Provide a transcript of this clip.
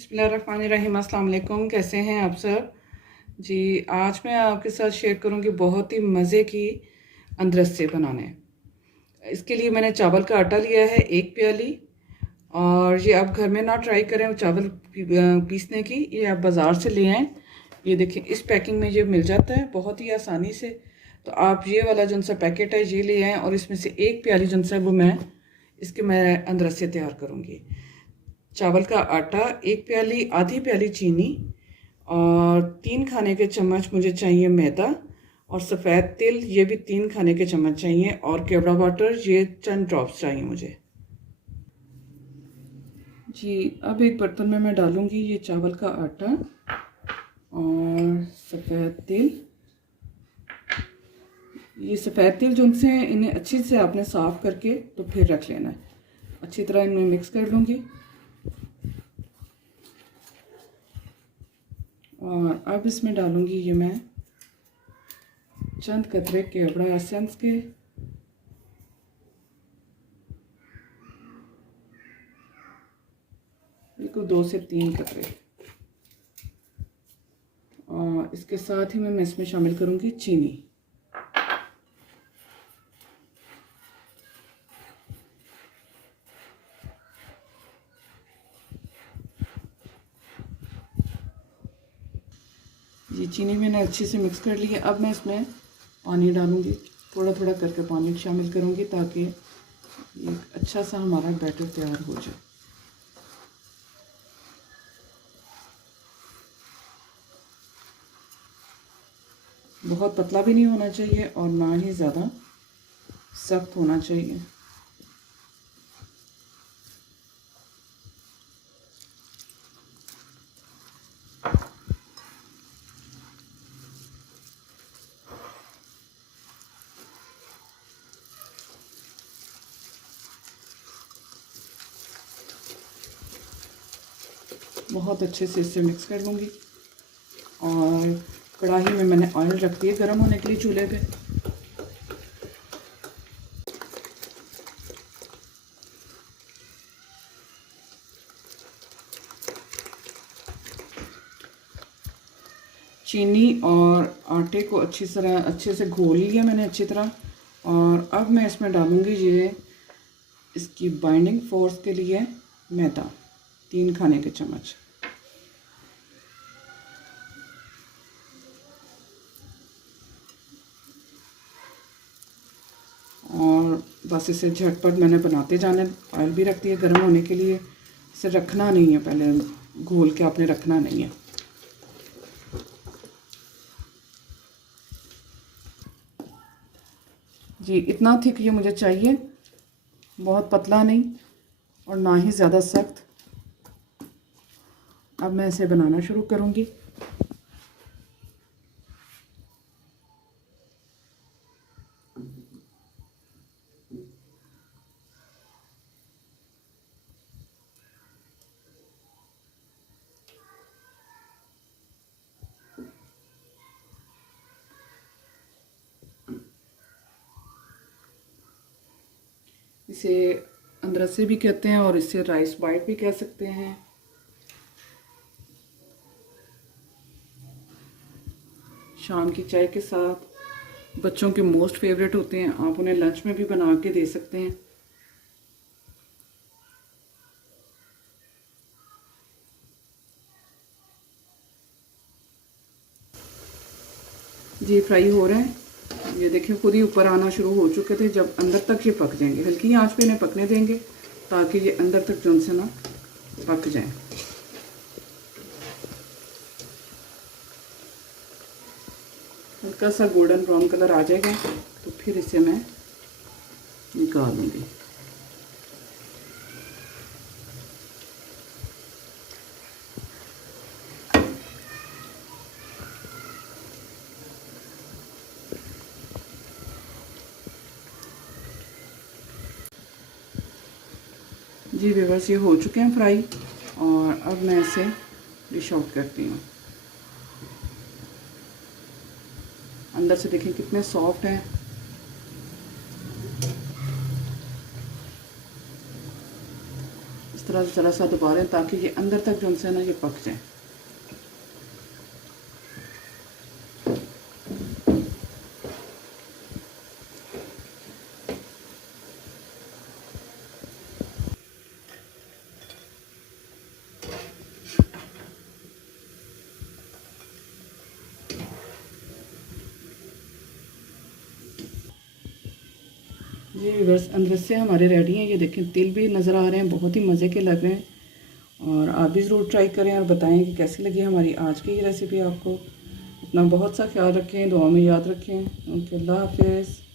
बिस्मिल्लाहिर्रहमानिर्रहीम। अस्सलाम वालेकुम। कैसे हैं आप सब जी। आज मैं आपके साथ शेयर करूंगी बहुत ही मज़े की अंदरसे बनाने। इसके लिए मैंने चावल का आटा लिया है 1 प्याली। और ये आप घर में ना ट्राई करें चावल पीसने की, ये आप बाज़ार से ले आएँ। ये देखिए इस पैकिंग में ये मिल जाता है बहुत ही आसानी से। तो आप ये वाला जो सा पैकेट है ये ले आएँ और इसमें से 1 प्याली जो सा वो मैं अंदरसे तैयार करूँगी। चावल का आटा 1 प्याली, आधी प्याली चीनी और 3 खाने के चम्मच मुझे चाहिए मैदा और सफ़ेद तिल, ये भी 3 खाने के चम्मच चाहिए और केवड़ा वाटर, ये चंद ड्रॉप्स चाहिए मुझे जी। अब एक बर्तन में मैं डालूँगी ये चावल का आटा और सफ़ेद तिल। ये सफ़ेद तिल जो उनसे इन्हें अच्छी से आपने साफ़ करके तो फिर रख लेना है। अच्छी तरह इनमें मिक्स कर लूँगी। और अब इसमें डालूँगी ये मैं चंद कतरे केवड़ा एसेंस के। बिल्कुल 2 से 3 कतरे। और इसके साथ ही मैं इसमें शामिल करूँगी चीनी। ये चीनी मैंने अच्छे से मिक्स कर ली है। अब मैं इसमें पानी डालूँगी, थोड़ा थोड़ा करके पानी शामिल करूँगी ताकि एक अच्छा सा हमारा बैटर तैयार हो जाए। बहुत पतला भी नहीं होना चाहिए और ना ही ज़्यादा सख्त होना चाहिए। बहुत अच्छे से इसे मिक्स कर लूँगी। और कढ़ाई में मैंने ऑयल रख दिया गर्म होने के लिए चूल्हे पे। चीनी और आटे को अच्छे से घोल लिया मैंने अच्छी तरह। और अब मैं इसमें डालूँगी ये इसकी बाइंडिंग फोर्स के लिए मैदा 3 खाने के चम्मच। और बस इसे झटपट मैंने बनाते जाना। ऑयल भी रख दिया गर्म होने के लिए। इसे रखना नहीं है, पहले घोल के आपने रखना नहीं है। जी इतना थिक ये मुझे चाहिए, बहुत पतला नहीं और ना ही ज़्यादा सख्त। अब मैं इसे बनाना शुरू करूँगी। इसे अंदरसे भी कहते हैं और इसे राइस बाइट भी कह सकते हैं। शाम की चाय के साथ बच्चों के मोस्ट फेवरेट होते हैं। आप उन्हें लंच में भी बना के दे सकते हैं। जी फ्राई हो रहे हैं। ये देखिए खुद ही ऊपर आना शुरू हो चुके थे। जब अंदर तक ये पक जाएंगे, हल्की आंच पे इन्हें पकने देंगे ताकि ये अंदर तक जो से ना पक जाए। हल्का सा गोल्डन ब्राउन कलर आ जाएगा तो फिर इसे मैं निकाल लूँगी। जी व्यूअर्स ये हो चुके हैं फ्राई और अब मैं इसे डिश आउट करती हूँ। अंदर से देखें कितने सॉफ्ट हैं। इस तरह ज़रा सा दबा लें ताकि ये अंदर तक जो है ना ये पक जाए। जी व्यूअर्स, अमरस्से हमारे रेडी हैं। ये देखें तिल भी नज़र आ रहे हैं, बहुत ही मज़े के लग रहे हैं। और आप भी ज़रूर ट्राई करें और बताएं कि कैसी लगी हमारी आज की ये रेसिपी आपको। अपना बहुत सा ख्याल रखें, दुआ में याद रखें। ओके, अल्लाह हाफिज़।